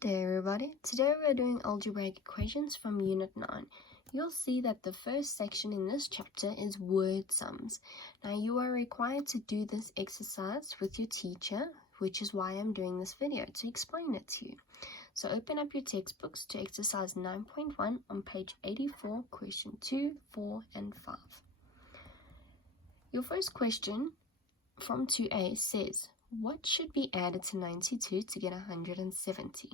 Good day everybody. Today we are doing algebraic equations from Unit 9. You'll see that the first section in this chapter is word sums. Now you are required to do this exercise with your teacher, which is why I'm doing this video, to explain it to you. So open up your textbooks to exercise 9.1 on page 84, question 2, 4 and 5. Your first question from 2a says, what should be added to 92 to get 170?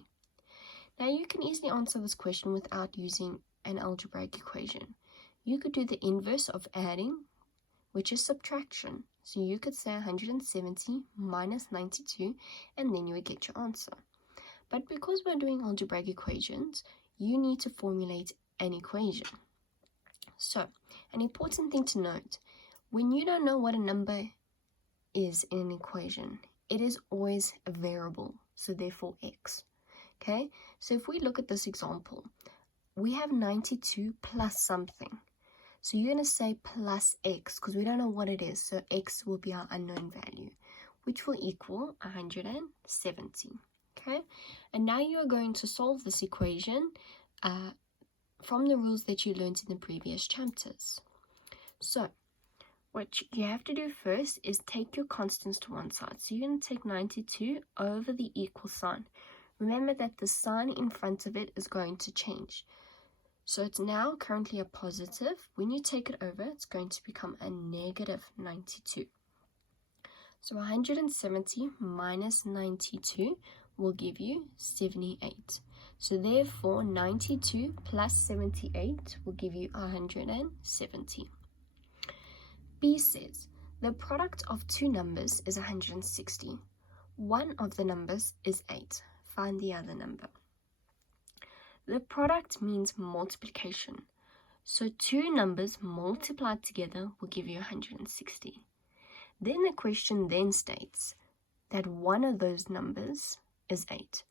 Now you can easily answer this question without using an algebraic equation. You could do the inverse of adding, which is subtraction. So you could say 170 minus 92 and then you would get your answer. But because we're doing algebraic equations, you need to formulate an equation. So an important thing to note, when you don't know what a number is in an equation, it is always a variable, so therefore x. Okay, so if we look at this example, we have 92 plus something. So you're going to say plus x because we don't know what it is, so x will be our unknown value, which will equal 170. Okay, and now you are going to solve this equation from the rules that you learned in the previous chapters. So what you have to do first is take your constants to one side. So you're going to take 92 over the equal sign. Remember that the sign in front of it is going to change. So it's now currently a positive. When you take it over, it's going to become a negative 92. So 170 minus 92 will give you 78. So therefore 92 plus 78 will give you 170. B says, the product of two numbers is 160. One of the numbers is 8. Find the other number. The product means multiplication. So two numbers multiplied together will give you 160. Then the question then states that one of those numbers is 8.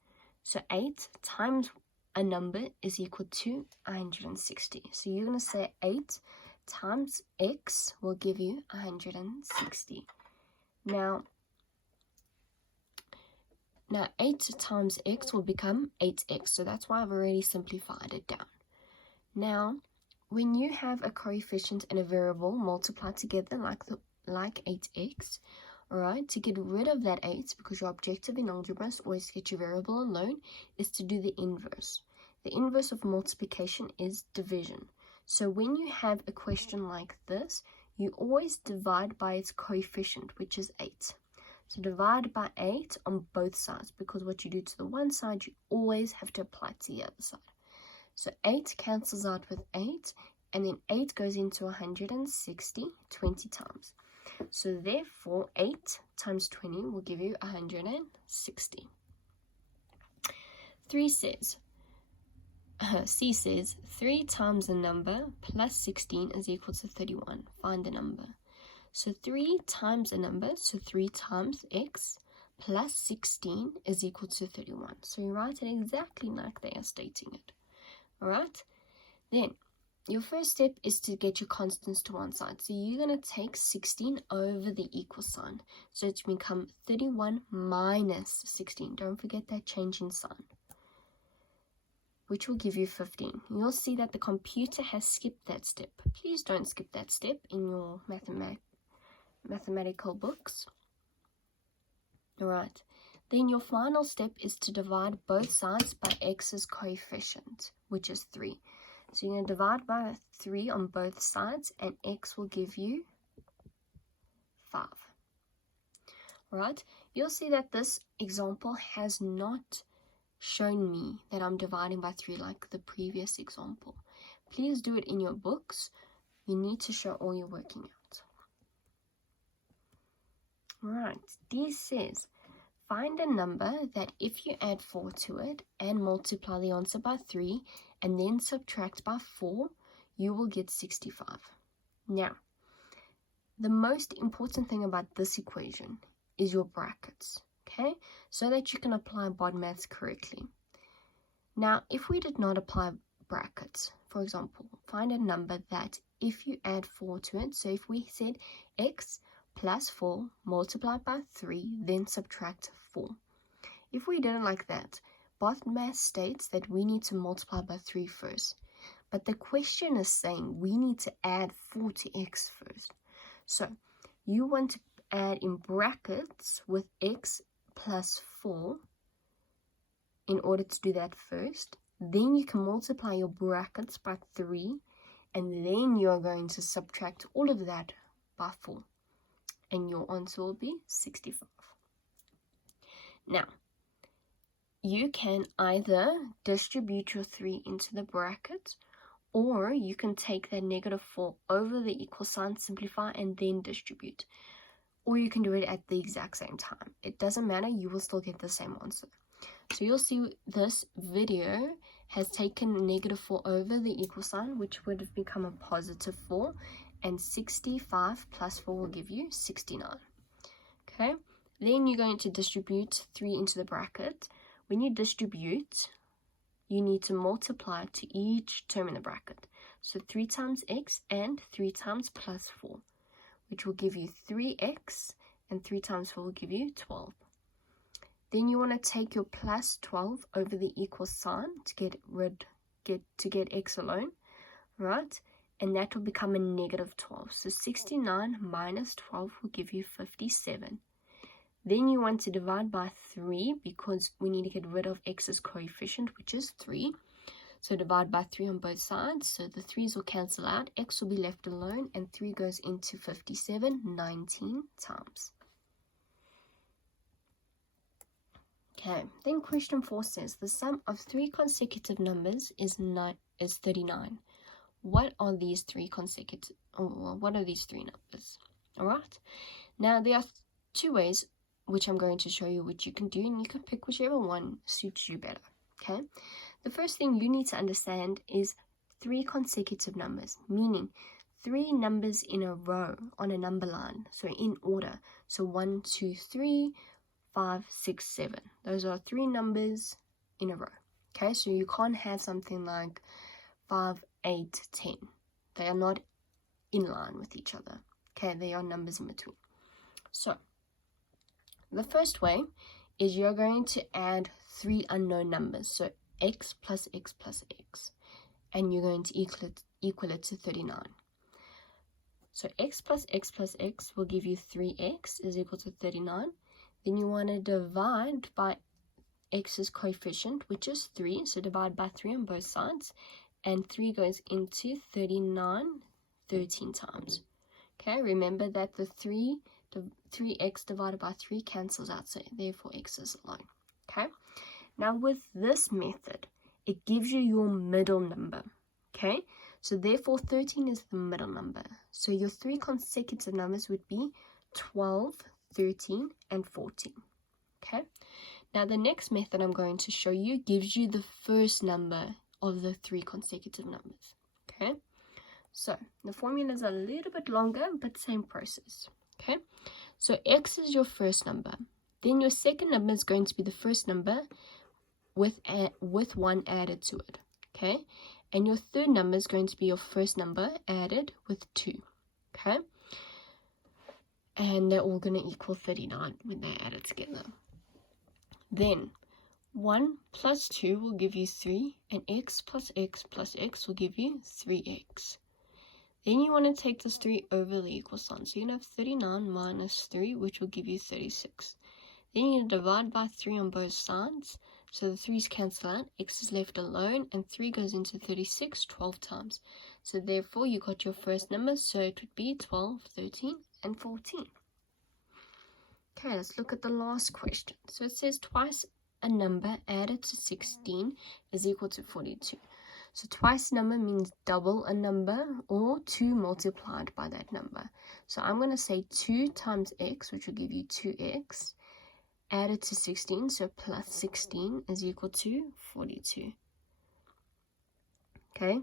So 8 times a number is equal to 160. So you're going to say 8 times x will give you 160. Now 8 times x will become 8x, so that's why I've already simplified it down. Now, when you have a coefficient and a variable multiplied together like 8x, alright, to get rid of that 8, because your objective in algebra is always to get your variable alone, is to do the inverse. The inverse of multiplication is division. So when you have a question like this, you always divide by its coefficient, which is 8. So divide by 8 on both sides, because what you do to the one side, you always have to apply to the other side. So 8 cancels out with 8, and then 8 goes into 160 20 times. So therefore, 8 times 20 will give you 160. C says 3 times a number plus 16 is equal to 31. Find the number. So 3 times a number, so 3 times x plus 16 is equal to 31. So you write it exactly like they are stating it. Alright? Then, your first step is to get your constants to one side. So you're going to take 16 over the equal sign. So it's become 31 minus 16. Don't forget that change in sign, which will give you 15. You'll see that the computer has skipped that step. Please don't skip that step in your mathematical books. Alright, then your final step is to divide both sides by x's coefficient, which is 3. So you're going to divide by 3 on both sides, and x will give you 5. Alright, you'll see that this example has not shown me that I'm dividing by 3 like the previous example. Please do it in your books. You need to show all you're working out. Right, D says, find a number that if you add 4 to it and multiply the answer by 3 and then subtract by 4, you will get 65. Now, the most important thing about this equation is your brackets, okay? So that you can apply BODMAS correctly. Now, if we did not apply brackets, for example, find a number that if you add 4 to it, so if we said x plus 4 multiplied by 3, then subtract 4. If we did it like that, BODMAS states that we need to multiply by 3 first. But the question is saying we need to add 4 to x first. So you want to add in brackets with x plus 4 in order to do that first. Then you can multiply your brackets by 3, and then you're going to subtract all of that by 4. And your answer will be 65. Now, you can either distribute your 3 into the bracket, or you can take that negative 4 over the equal sign, simplify, and then distribute. Or you can do it at the exact same time. It doesn't matter, you will still get the same answer. So you'll see this video has taken negative 4 over the equal sign, which would have become a positive 4, and 65 plus 4 will give you 69. Okay, then you're going to distribute 3 into the bracket. When you distribute, you need to multiply to each term in the bracket. So 3 times x and 3 times plus 4, which will give you 3x, and 3 times 4 will give you 12. Then you want to take your plus 12 over the equal sign to get x alone, right? And that will become a negative 12. So 69 minus 12 will give you 57. Then you want to divide by 3 because we need to get rid of x's coefficient, which is 3. So divide by 3 on both sides. So the 3's will cancel out. X will be left alone, and 3 goes into 57 19 times. Okay, then question 4 says the sum of 3 consecutive numbers is 39. What are these 3 consecutive? What are these 3 numbers? All right. Now there are 2 ways which I'm going to show you which you can do, and you can pick whichever one suits you better. Okay. The first thing you need to understand is 3 consecutive numbers, meaning 3 numbers in a row on a number line. So in order. So 1, 2, 3. 5, 6, 7. Those are 3 numbers in a row. Okay, so you can't have something like 5, 8, 10. They are not in line with each other. Okay, they are numbers in between. So, the first way is you're going to add 3 unknown numbers. So, x plus x plus x. And you're going to equal it to 39. So, x plus x plus x will give you 3x is equal to 39. Then you want to divide by x's coefficient, which is 3. So divide by 3 on both sides. And 3 goes into 39 13 times. Okay, remember that the 3x divided by 3 cancels out. So therefore x is alone. Okay, now with this method, it gives you your middle number. Okay, so therefore 13 is the middle number. So your 3 consecutive numbers would be 12, 13, and 14. Okay, now the next method I'm going to show you gives you the first number of the 3 consecutive numbers. Okay, so the formula is a little bit longer, but same process. Okay, so x is your first number. Then your second number is going to be the first number with 1 added to it. Okay, and your third number is going to be your first number added with 2. Okay, and they're all going to equal 39 when they're added together. Then 1 plus 2 will give you 3, and x plus x plus x will give you 3x. Then you want to take this 3 over the equal sign. So you're going to have 39 minus 3, which will give you 36. Then you're going to divide by 3 on both sides. So the 3's cancel out, x is left alone, and 3 goes into 36 12 times. So therefore you got your first number, so it would be 12, 13, and 14. Okay, let's look at the last question. So it says twice a number added to 16 is equal to 42. So twice a number means double a number or 2 multiplied by that number. So I'm going to say 2 times x, which will give you 2x, added to 16, so plus 16 is equal to 42. Okay,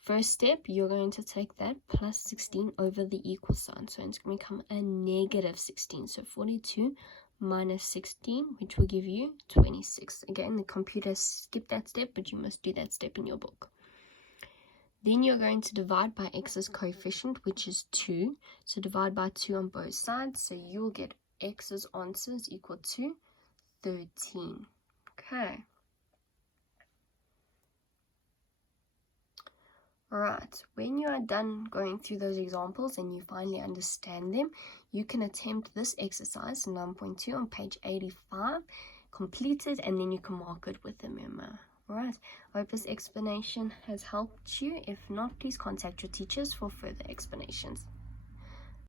first step, you're going to take that plus 16 over the equal sign. So it's going to become a negative 16. So 42 minus 16, which will give you 26. Again, the computer skipped that step, but you must do that step in your book. Then you're going to divide by x's coefficient, which is 2. So divide by 2 on both sides. So you'll get x's answer is equal to 13. Okay. Alright, when you are done going through those examples and you finally understand them, you can attempt this exercise 9.2 on page 85, complete it, and then you can mark it with a memo. Alright, I hope this explanation has helped you. If not, please contact your teachers for further explanations.